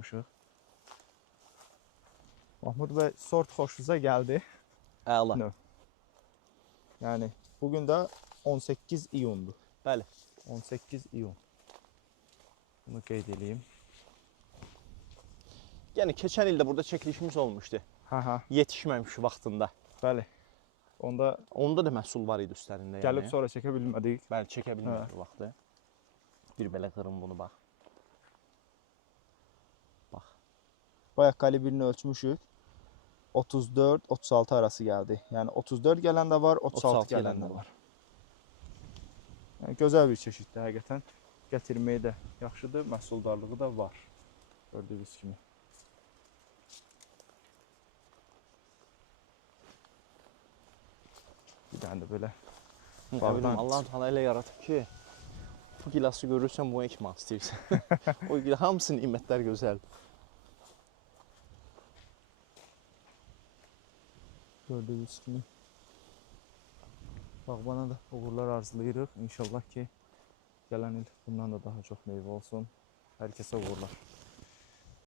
çıxmışıq. Mahmud bəy, sort xoşunuza gəldi. Əla. Növ. Yəni, bugün də 18 iyundur. Bəli. 18 iyun. Bunu qeyd edeyim. Yəni, keçən ildə burada çəkilişimiz olmuşdu. Ha. Yetişməmiş vaxtında. Bəli. Onda da məhsul var idi üstlərində. Gəlib sonra çəkə bilmədik. Bəli, çəkə bilmədik o vaxtı. Bir belə qırım bunu, bax. Bax. Bayaq kalibrini ölçmüşük. 34-36 arası gəldi. Yəni 34 gələn də var, 36 gələn də var. Yəni, gözəl bir çeşiddir həqiqətən. Gətirməyi də yaxşıdır, məhsuldarlığı da var. Gördüyünüz kimi. Bir dənə də belə. Allah Teala elə yaratıb ki, bu gilası görürsən, bunu ekmək istəyirsən. O gilə hamısı nimətlər gözəldir. Gördüyünüz kimi. Bağbana da uğurlar arzulayırıq. İnşallah ki, gələn il bundan da daha çox meyvə olsun. Hər kəsə uğurlar.